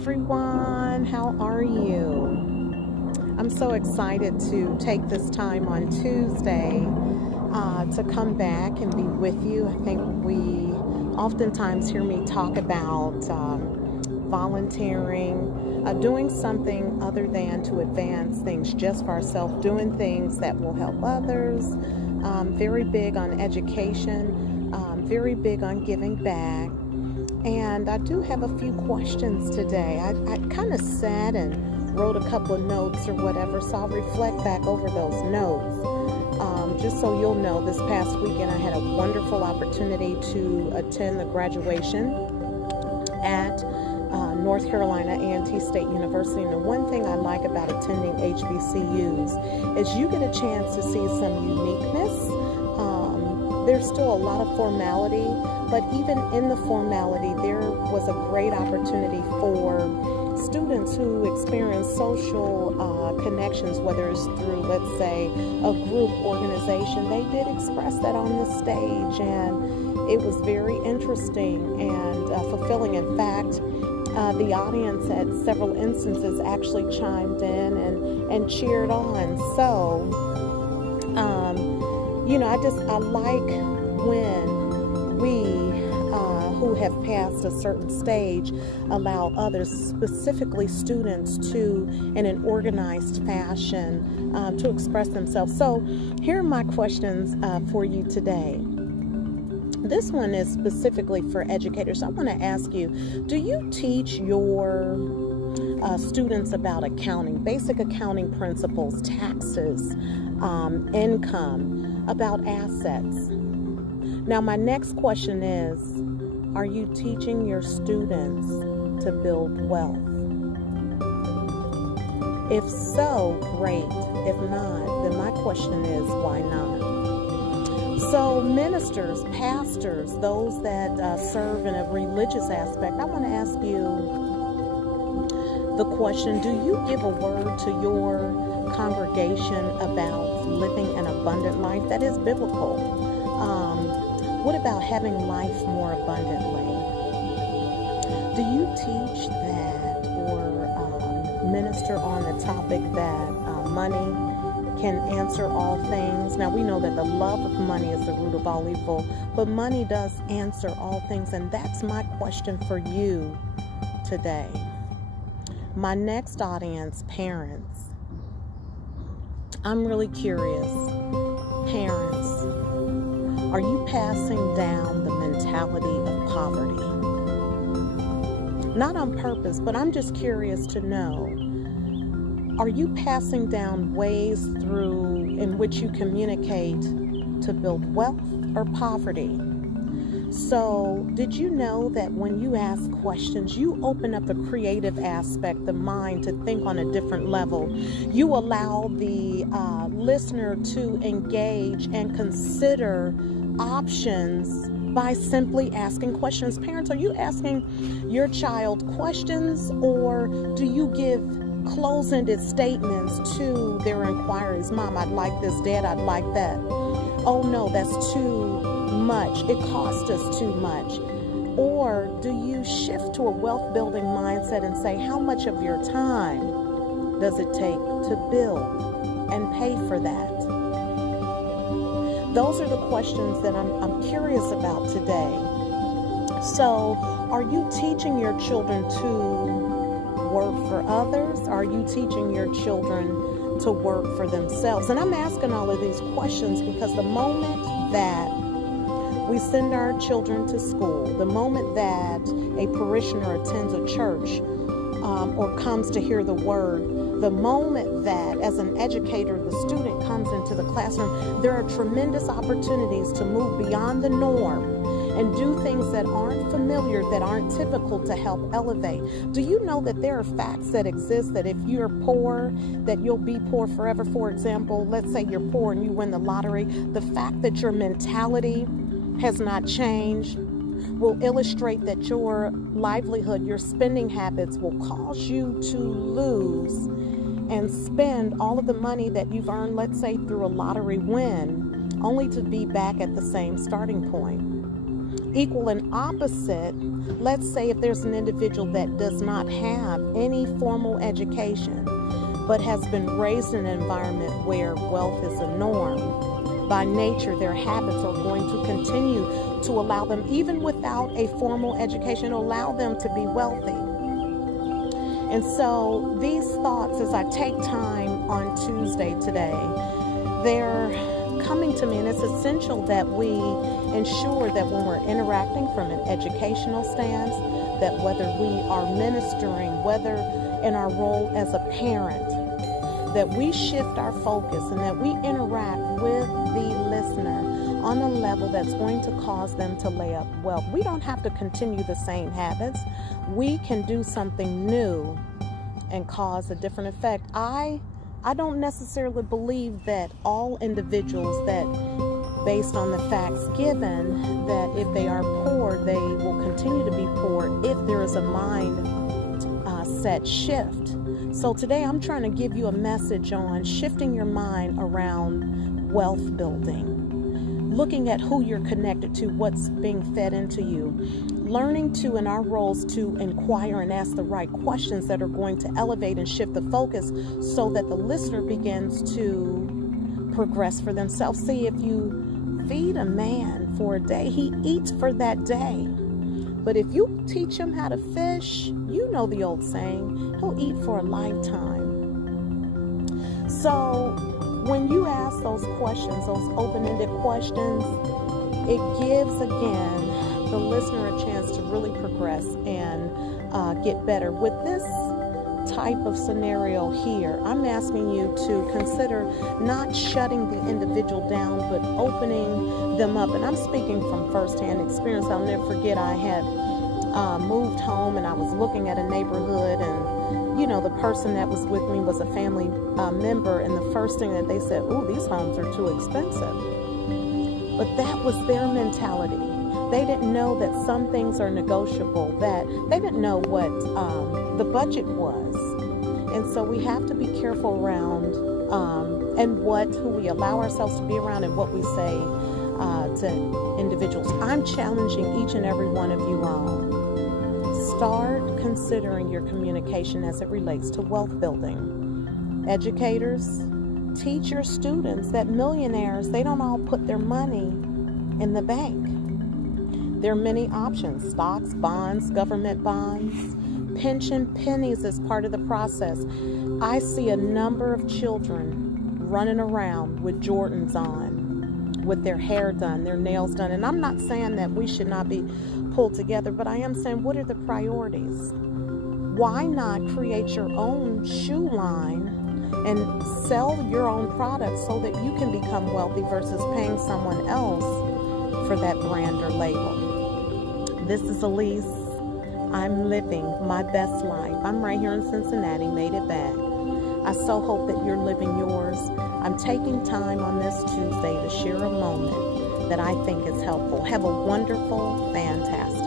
everyone. How are you? I'm so excited to take this time on Tuesday to come back and be with you. I think we oftentimes hear me talk about volunteering, doing something other than to advance things just for ourselves, doing things that will help others. Very big on education, very big on giving back. And I do have a few questions today. I kind of sat and wrote a couple of notes or whatever, so I'll reflect back over those notes. Just so you'll know, this past weekend I had a wonderful opportunity to attend the graduation at North Carolina A&T State University. And the one thing I like about attending HBCUs is you get a chance to see some uniqueness. There's still a lot of formality, but even in the formality, there was a great opportunity for students who experience social connections, whether it's through, let's say, a group organization. They did express that on the stage, and it was very interesting and fulfilling. In fact, the audience at several instances actually chimed in and cheered on. So, I like when we who have passed a certain stage allow others, specifically students, to, in an organized fashion, to express themselves. So here are my questions for you today. This one is specifically for educators. I want to ask you, do you teach your students about accounting, basic accounting principles, taxes, income, about assets? Now, my next question is, are you teaching your students to build wealth? If so, great. If not, then my question is, why not? So ministers, pastors, those that serve in a religious aspect, I want to ask you the question, do you give a word to your congregation about living an abundant life that is biblical? What about having life more abundantly? Do you teach that or minister on the topic that money can answer all things? Now, we know that the love of money is the root of all evil, but money does answer all things, and that's my question for you today. My next audience, parents. I'm really curious. Parents, are you passing down the mentality of poverty? Not on purpose, but I'm just curious to know, are you passing down ways in which you communicate to build wealth or poverty? So, did you know that when you ask questions, you open up the creative aspect, the mind, to think on a different level? You allow the listener to engage and consider options by simply asking questions. Parents, are you asking your child questions, or do you give close-ended statements to their inquiries? Mom, I'd like this. Dad, I'd like that. Oh no, that's too much. It costs us too much. Or do you shift to a wealth-building mindset and say, how much of your time does it take to build and pay for that? Those are the questions that I'm curious about today. So, are you teaching your children to work for others? Are you teaching your children to work for themselves? And I'm asking all of these questions because the moment that we send our children to school, the moment that a parishioner attends a church or comes to hear the word, the moment that, as an educator, the student comes into the classroom, there are tremendous opportunities to move beyond the norm and do things that aren't familiar, that aren't typical, to help elevate. Do you know that there are facts that exist that if you're poor, that you'll be poor forever? For example, let's say you're poor and you win the lottery. The fact that your mentality has not changed will illustrate that your livelihood, your spending habits will cause you to lose and spend all of the money that you've earned, let's say through a lottery win, only to be back at the same starting point. Equal and opposite, let's say if there's an individual that does not have any formal education, but has been raised in an environment where wealth is a norm. By nature, their habits are going to continue to allow them, even without a formal education, allow them to be wealthy. And so these thoughts, as I take time on Tuesday today, they're coming to me, and it's essential that we ensure that when we're interacting from an educational stance, that whether we are ministering, whether in our role as a parent, that we shift our focus and that we interact with the listener on a level that's going to cause them to lay up wealth. We don't have to continue the same habits. We can do something new and cause a different effect. I don't necessarily believe that all individuals that, based on the facts given, that if they are poor, they will continue to be poor if there is a mindset shift. So today I'm trying to give you a message on shifting your mind around wealth building, looking at who you're connected to, what's being fed into you, learning to, in our roles, to inquire and ask the right questions that are going to elevate and shift the focus so that the listener begins to progress for themselves. See, if you feed a man for a day, he eats for that day. But if you teach him how to fish, you know the old saying, he'll eat for a lifetime. So when you ask those questions, those open-ended questions, it gives, again, the listener a chance to really progress and get better. With this type of scenario here, I'm asking you to consider not shutting the individual down, but opening them up. And I'm speaking from firsthand experience. I'll never forget, I had moved home and I was looking at a neighborhood, and the person that was with me was a family member, and the first thing that they said, "Ooh, these homes are too expensive." But that was their mentality. They didn't know that some things are negotiable, that they didn't know what the budget was. And so we have to be careful around who we allow ourselves to be around and what we say to individuals. I'm challenging each and every one of you all. Start considering your communication as it relates to wealth building. Educators, teach your students that millionaires, they don't all put their money in the bank. There are many options: stocks, bonds, government bonds, pension pennies as part of the process. I see a number of children running around with Jordans on, with their hair done, their nails done. And I'm not saying that we should not be pulled together, but I am saying, what are the priorities? Why not create your own shoe line and sell your own products so that you can become wealthy versus paying someone else for that brand or label? This is Elyse. I'm living my best life. I'm right here in Cincinnati, made it back. I so hope that you're living yours. I'm taking time on this Tuesday to share a moment that I think is helpful. Have a wonderful, fantastic